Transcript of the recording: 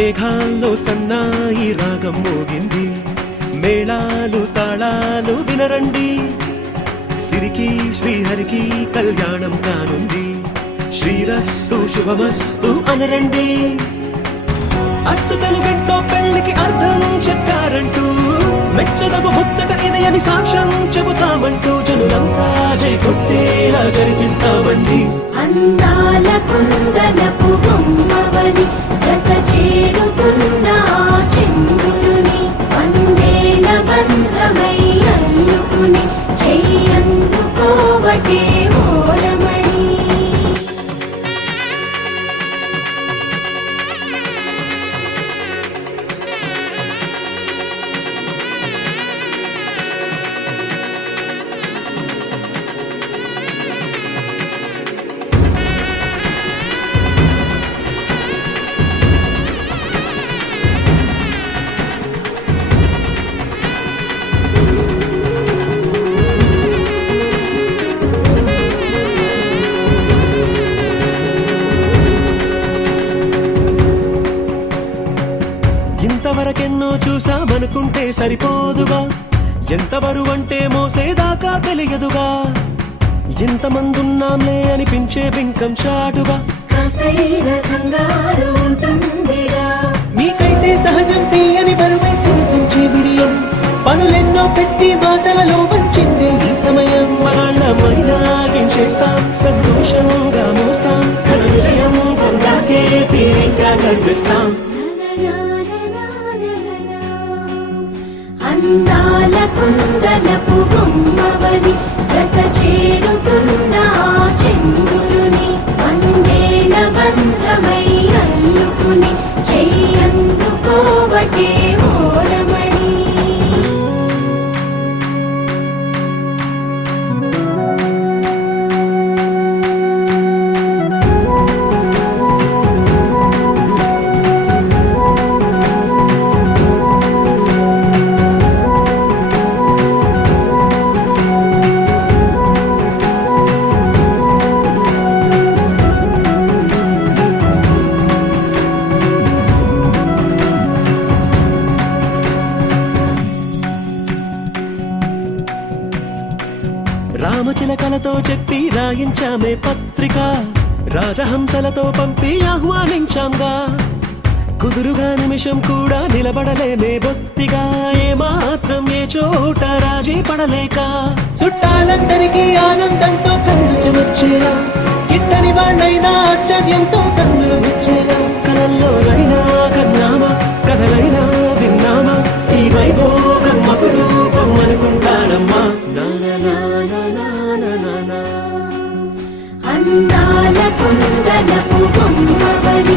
మేఘాల్లో సన్నాయి రాగం మోగింది, మేళాలు తాళాలు వినరండి, సిరికి శ్రీహరికి కళ్యాణం కానుంది, శ్రీరస్తు శుభమస్తు అనరండి. అచ్చు తెలుగింట్లో పెళ్లికి అర్థం చెప్పారంటూ, మెచ్చదగు ముచ్చట ఇది అని సాక్ష్యం చెబుతామంటూ, జనులంతా జై కొట్టేలా జరిపిస్తామండి. అందాల కుందనపు బొమ్మవని జత చేరుతున్న చంద్రుని, వందేళ్ల బంధమై అల్లుకుని చెయ్యందుకోవటే ఓరమణి. ఇంతవరకెన్నో చూసామనుకుంటే సరిపోదుగా, ఎంత బరువంటే మోసేదాకా తెలియదుగా, ఇంతమందున్నాంలే అనిపించే బింకం చాటుగా, కాస్తైన కంగారు ఉంటుందిగా. మీకైతే సహజం తీయని బరువై సంచే బిడియం, పనులెన్నో పెట్టి మాటలలో వంచిందే ఈ సమయం. వాళ్ళమైనా ఏం చేస్తాం, సంతోషంగా మోస్తాం, ఘన విజయం పొందాకే తీరిగ్గా కనిపిస్తాం. అందాల కుందనపు బొమ్మవని జత చేరుతున్న చంద్రుని, వందేళ్ల బంధమై అల్లుకుని చెయ్యందుకోవటే ఓరమణి. రామచిలకలతో చెప్పి రాయించామే పత్రిక, రాజహంసలతో పంపి ఆహ్వానించాంగా, కుదురుగా నిమిషం కూడా నిలబడలేమే బొత్తిగా, ఏమాత్రం ఏ చోట రాజీ పడలేక, చుట్టాలందరికీ ఆనందంతో కళ్ళు చెమర్చేలా, గిట్టని వాళ్ళైనా ఆశ్చర్యంతో కన్నులు వచ్చేలా, కలల్లోనైనా కన్నామా, కథలైనా విన్నామా, ఈ వైభోగం అపురూపం అనుకుంటానమ్మా. అందాల కుందనపు బొమ్మవని